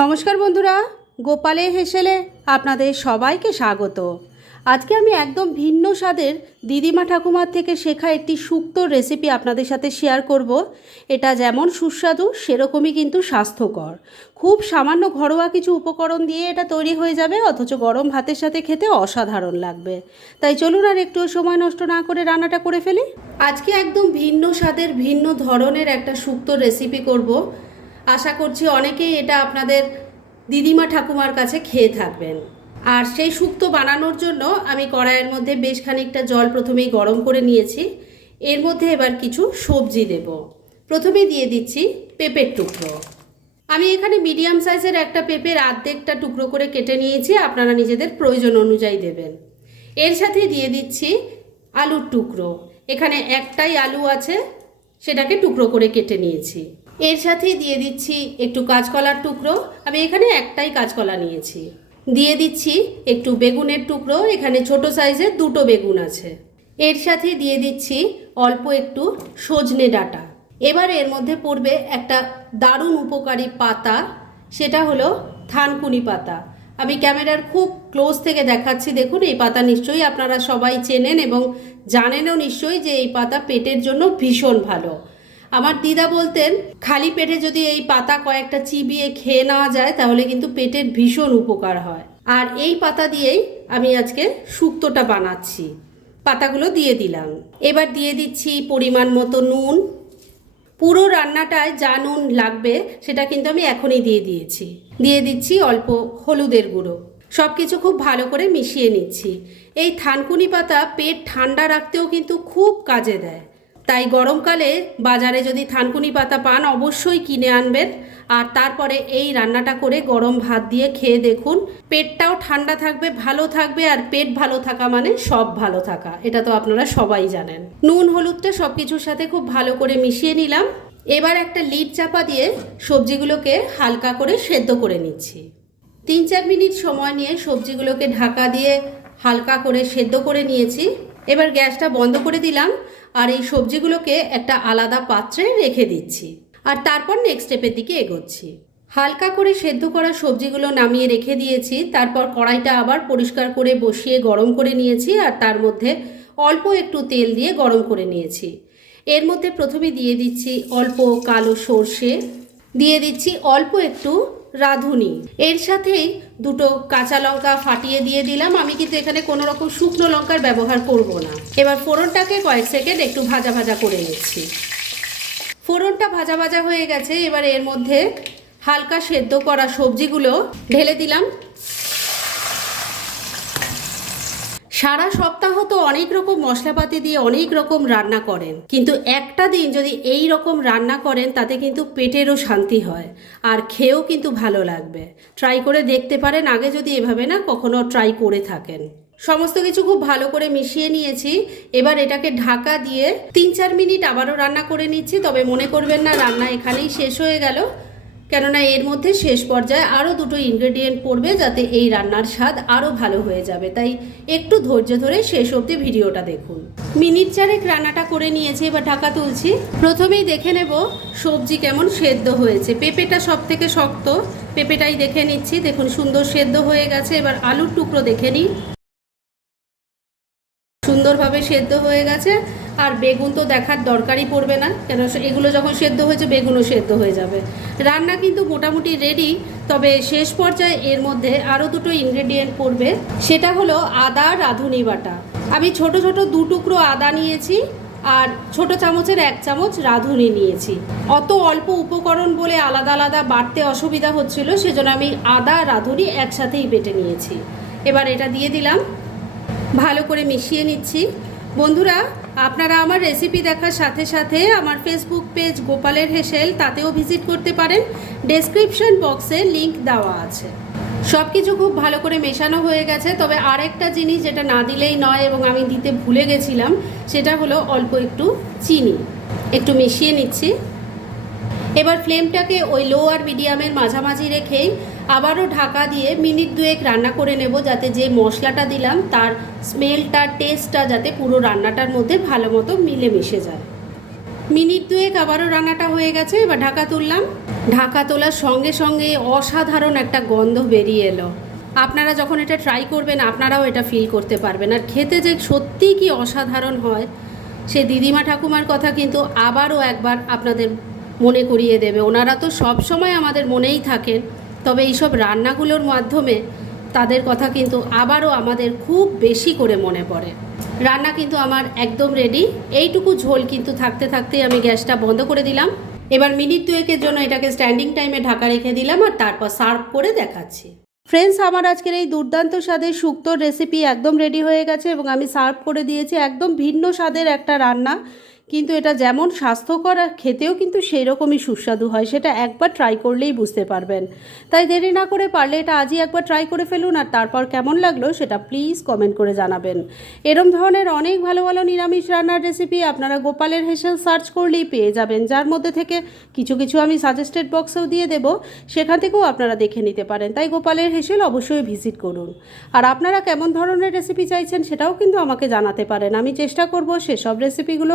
নমস্কার বন্ধুরা, গোপালে হেসেলে আপনাদের সবাইকে স্বাগত। আজকে আমি একদম ভিন্ন স্বাদের দিদিমা ঠাকুমার থেকে শেখা একটি সুক্ত রেসিপি আপনাদের সাথে শেয়ার করব। এটা যেমন সুস্বাদু, সেরকমই কিন্তু স্বাস্থ্যকর। খুব সামান্য ঘরোয়া কিছু উপকরণ দিয়ে এটা তৈরি হয়ে যাবে, অথচ গরম ভাতের সাথে খেতে অসাধারণ লাগবে। তাই চলুন আর একটু সময় নষ্ট না করে রান্নাটা করে ফেলি। আজকে একদম ভিন্ন স্বাদের, ভিন্ন ধরনের একটা সুক্ত রেসিপি করব। আশা করছি অনেকেই এটা আপনাদের দিদিমা ঠাকুমার কাছে খেয়ে থাকবেন। আর সেই শুক্তো বানানোর জন্য আমি কড়াইয়ের মধ্যে বেশ খানিকটা জল প্রথমেই গরম করে নিয়েছি। এর মধ্যে এবার কিছু সবজি দেব। প্রথমে দিয়ে দিচ্ছি পেঁপের টুকরো। আমি এখানে মিডিয়াম সাইজের একটা পেঁপের আর্ধেকটা টুকরো করে কেটে নিয়েছি, আপনারা নিজেদের প্রয়োজন অনুযায়ী দেবেন। এর সাথে দিয়ে দিচ্ছি আলুর টুকরো। এখানে একটাই আলু আছে, সেটাকে টুকরো করে কেটে নিয়েছি। এর সাথেই দিয়ে দিচ্ছি একটু কাঁচকলার টুকরো। আমি এখানে একটাই কাঁচকলা নিয়েছি। দিয়ে দিচ্ছি একটু বেগুনের টুকরো, এখানে ছোট সাইজের দুটো বেগুন আছে। এর সাথে দিয়ে দিচ্ছি অল্প একটু সজনে ডাঁটা। এবার এর মধ্যে পড়বে একটা দারুণ উপকারী পাতা, সেটা হলো থানকুনি পাতা। আমি ক্যামেরার খুব ক্লোজ থেকে দেখাচ্ছি, দেখুন, এই পাতা নিশ্চয়ই আপনারা সবাই চেনেন এবং জানেনও নিশ্চয়ই যে এই পাতা পেটের জন্য ভীষণ ভালো। আমার দিদা বলতেন, খালি পেটে যদি এই পাতা কয়েকটা চিবিয়ে খেয়ে নেওয়া যায়, তাহলে কিন্তু পেটের ভীষণ উপকার হয়। আর এই পাতা দিয়েই আমি আজকে শুক্তোটা বানাচ্ছি। পাতাগুলো দিয়ে দিলাম। এবার দিয়ে দিচ্ছি পরিমাণ মতো নুন। পুরো রান্নাটায় যা নুন লাগবে, সেটা কিন্তু আমি এখনই দিয়ে দিয়েছি। দিয়ে দিচ্ছি অল্প হলুদের গুঁড়ো। সব কিছু খুব ভালো করে মিশিয়ে নিচ্ছি। এই থানকুনি পাতা পেট ঠান্ডা রাখতেও কিন্তু খুব কাজে দেয়। তাই গরমকালে বাজারে যদি থানকুনি পাতা পান, অবশ্যই কিনে আনবেন। আর তারপরে এই রান্নাটা করে গরম ভাত দিয়ে খেয়ে দেখুন। পেটটাও ঠান্ডা থাকবে, ভালো থাকবে, আর পেট ভালো থাকা মানে সব ভালো থাকা। এটা তো আপনারা সবাই জানেন। নুন, হলুদটা সব কিছুর সাথে খুব ভালো করে মিশিয়ে নিলাম। এবার একটা লিড চাপা দিয়ে সবজিগুলোকে হালকা করে সেদ্ধ করে নিচ্ছি। তিন চার মিনিট সময় নিয়ে সবজিগুলোকে ঢাকা দিয়ে হালকা করে সেদ্ধ করে নিয়েছি। এবার গ্যাসটা বন্ধ করে দিলাম। আর এই সবজিগুলোকে একটা আলাদা পাত্রে রেখে দিচ্ছি। আর তারপর নেক্সট স্টেপের দিকে এগোচ্ছি। হালকা করে সেদ্ধ করা সবজিগুলো নামিয়ে রেখে দিয়েছি, তারপর কড়াইটা আবার পরিষ্কার করে বসিয়ে গরম করে নিয়েছি আর তার মধ্যে অল্প একটু তেল দিয়ে গরম করে নিয়েছি। এর মধ্যে প্রথমে দিয়ে দিচ্ছি অল্প কালো সর্ষে, দিয়ে দিচ্ছি অল্প একটু রাঁধুনি। এর সাথেই দুটো কাঁচা লঙ্কা ফাটিয়ে দিয়ে দিলাম। আমি কিন্তু এখানে কোনো রকম শুকনো লঙ্কার ব্যবহার করব না। এবার ফোড়নটাকে কয়েক সেকেন্ড একটু ভাজা ভাজা করে নিচ্ছি। ফোড়নটা ভাজা ভাজা হয়ে গেছে। এবার এর মধ্যে হালকা সেদ্ধ করা সবজিগুলো ঢেলে দিলাম। সারা সপ্তাহ তো অনেক রকম মশলাপাতি দিয়ে অনেক রকম রান্না করেন। কিন্তু একটা দিন যদি এই রকম রান্না করেন, তাতে কিন্তু পেটেরও শান্তি হয় আর খেয়েও কিন্তু ভালো লাগবে। ট্রাই করে দেখতে পারেন, আগে যদি এভাবে না কখনো ট্রাই করে থাকেন। সমস্ত কিছু খুব ভালো করে মিশিয়ে নিয়েছি। এবার এটাকে ঢাকা দিয়ে তিন চার মিনিট আবারও রান্না করে নিচ্ছি। তবে মনে করবেন না, রান্না এখানেই শেষ হয়ে গেল। কেননা এর মধ্যে শেষ পর্যায়ে আরও দুটো ইনগ্রেডিয়েন্ট পড়বে যাতে এই রান্নার স্বাদ আরও ভালো হয়ে যাবে। তাই একটু ধৈর্য ধরে শেষ অবধি ভিডিওটা দেখুন। মিনিট চারেক রান্নাটা করে নিয়েছি, এবার ঢাকা তুলছি। প্রথমেই দেখে নেব সবজি কেমন সেদ্ধ হয়েছে। পেঁপেটা সব থেকে শক্ত, পেঁপেটাই দেখে নিচ্ছি। দেখুন, সুন্দর সেদ্ধ হয়ে গেছে। এবার আলুর টুকরো দেখে নিই। সুন্দরভাবে সেদ্ধ হয়ে গেছে। আর বেগুন তো দেখার দরকারই পড়বে না, কেন এগুলো যখন সেদ্ধ হয়েছে, বেগুনও সেদ্ধ হয়ে যাবে। রান্না কিন্তু মোটামুটি রেডি তবে শেষ পর্যায়ে এর মধ্যে আরও দুটো ইনগ্রেডিয়েন্ট পড়বে। সেটা হলো আদা, রাঁধুনি বাটা। আমি ছোট ছোট দু টুকরো আদা নিয়েছি, আর ছোট চামচের এক চামচ রাঁধুনি নিয়েছি। অত অল্প উপকরণ বলে আলাদা আলাদা বাড়তে অসুবিধা হচ্ছিল, সেজন্য আমি আদা, রাঁধুনি একসাথেই বেটে নিয়েছি। এবার এটা দিয়ে দিলাম। ভালো করে মিশিয়ে নিচ্ছি। বন্ধুরা, আপনারা আমার রেসিপি দেখার সাথে সাথে আমার ফেসবুক পেজ গোপালের হেসেল তাতেও ভিজিট করতে পারেন। ডেসক্রিপশন বক্সে লিংক দেওয়া আছে। সব কিছু খুব ভালো করে মেশানো হয়ে গেছে, তবে আরেকটা জিনিস যেটা না দিলেই নয় এবং আমি দিতে ভুলে গেছিলাম, সেটা হলো অল্প একটু চিনি। একটু মিশিয়ে নিচ্ছি। এবার ফ্লেমটাকে ওই লো আর মিডিয়ামের মাঝামাঝি রেখেই আবারও ঢাকা দিয়ে মিনিট দুয়েক রান্না করে নেব যাতে যে মশলাটা দিলাম তার স্মেলটা টেস্টটা যাতে পুরো রান্নাটার মধ্যে ভালো মতো মিলে মিশে যায়। মিনিট দুয়েক আবারও রান্নাটা হয়ে গেছে, এবার ঢাকা তুললাম। ঢাকা তোলার সঙ্গে সঙ্গে অসাধারণ একটা গন্ধ বেরিয়ে এলো। আপনারা যখন এটা ট্রাই করবেন, আপনারাও এটা ফিল করতে পারবেন। আর খেতে যে সত্যিই কি অসাধারণ হয়, সে দিদিমা ঠাকুমার কথা কিন্তু আবারও একবার আপনাদের মনে করিয়ে দেবে। ওনারা তো সব সময় আমাদের মনেই থাকেন। তবে এইসব রান্নাগুলোর মাধ্যমে তাদের কথা কিন্তু আবারও আমাদের খুব বেশি করে মনে পড়ে। রান্না কিন্তু আমার একদম রেডি এইটুকু ঝোল কিন্তু থাকতে থাকতেই আমি গ্যাসটা বন্ধ করে দিলাম। এবার মিনিট দুয়েকের জন্য এটাকে স্ট্যান্ডিং টাইমে ঢাকা রেখে দিলাম আর তারপর সার্ভ করে দেখাচ্ছি। ফ্রেন্ডস আমার আজকের এই দুর্দান্ত স্বাদের শুক্তোর রেসিপি একদম রেডি হয়ে গেছে এবং আমি সার্ভ করে দিয়েছি একদম ভিন্ন স্বাদের একটা রান্না। কিন্তু এটা যেমন স্বাস্থ্যকর আর খেতেও কিন্তু সেই রকমই সুস্বাদু হয়, সেটা একবার ট্রাই করলেই বুঝতে পারবেন। তাই দেরি না করে পারলে এটা আজই একবার ট্রাই করে ফেলুন আর তারপর কেমন লাগল সেটা প্লিজ কমেন্ট করে জানাবেন। এরম ধরনের অনেক ভালো ভালো নিরামিষ রান্নার রেসিপি আপনারা গোপালের হেসেল সার্চ করলেই পেয়ে যাবেন, যার মধ্যে থেকে কিছু কিছু আমি সাজেস্টেড বক্সেও দিয়ে দেব, সেখান থেকেও আপনারা দেখে নিতে পারেন। তাই গোপালের হেসেল অবশ্যই ভিজিট করুন। আর আপনারা কেমন ধরনের রেসিপি চাইছেন সেটাও কিন্তু আমাকে জানাতে পারেন। আমি চেষ্টা করব সেসব রেসিপিগুলো